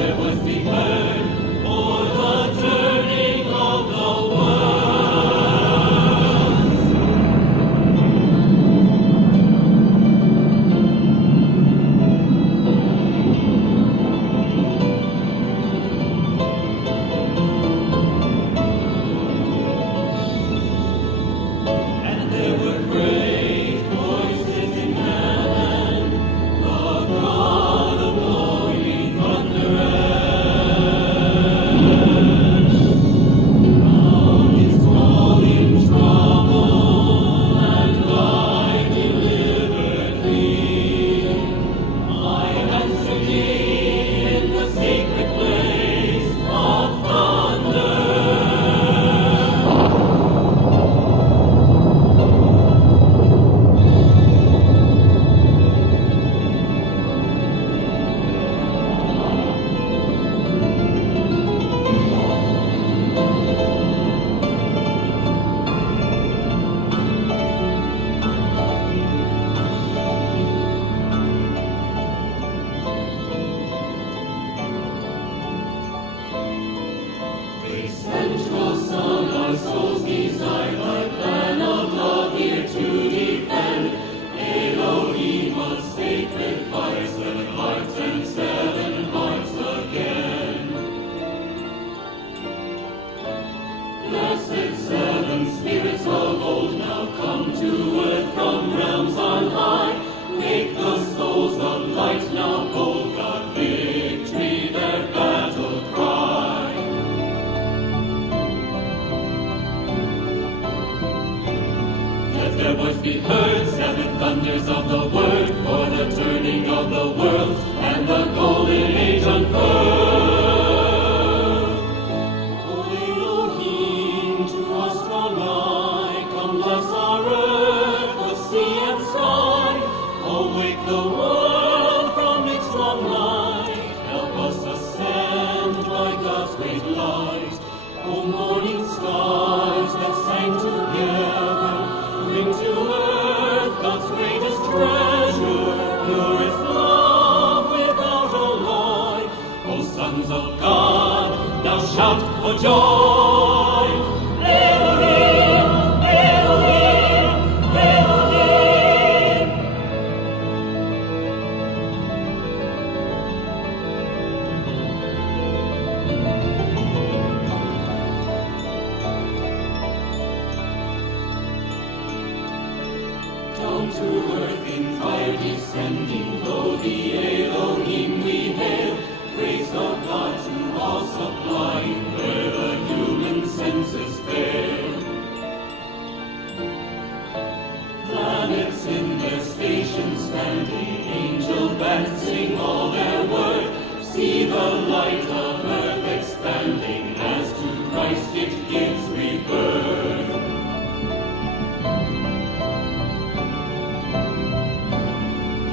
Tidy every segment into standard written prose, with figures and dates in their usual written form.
their voice be heard for the turning of the world. And there were great voices in heaven, the God of glory thundereth. Thou didst call in trouble, and I delivered thee. I answered thee in the sacred place of thunder. Central sun, our souls desire thy plan of love here to defend. Elohim of sacred fire, 7 hearts and 7 hearts again. Blessed 7 spirits of old, now come to earth from realms on high. Make the souls of light now bold, God victory their battle cry. Let their voice be heard, 7 thunders of the word, for the turning of the world and the golden age unfurled. O Elohim, to us draw nigh, come bless our earth, the sea and sky. Awake the world from its strong night, help us ascend by God's great light. O morning stars that sang together, bring to earth God's greatest treasure, purest love without alloy. O sons of God, now shout for joy. Elohim, Elohim, Elohim. Down to earth in fire descending, lo the Elohim we hail. Grace of God to all supplying, where the human senses fail. Planets in their stations standing, angel bands sing all their word. See the light of earth expanding, as to Christ it gives rebirth.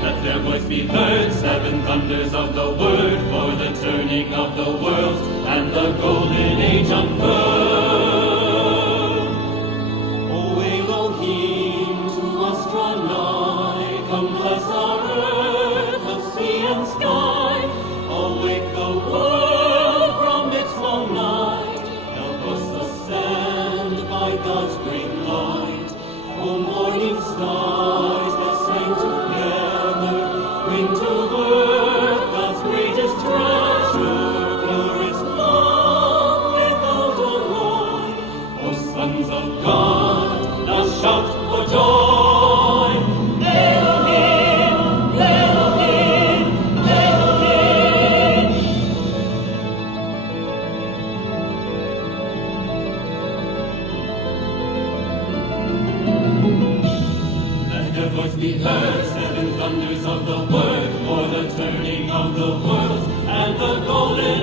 Let their voice be heard, 7 thunders of the word, for the turning of the world and the golden age unfurled. O Elohim, to us draw nigh, come bless our earth, the sea and sky. Awake the world from its long night, help us ascend by God's great light. O morning stars that sang together, bring to earth God's greatest treasure, purest love without alloy. O sons of God, now shout for joy. Elohim, Elohim, Elohim. Let their voice be heard, 7 thunders of the word, for the turning of the world and the golden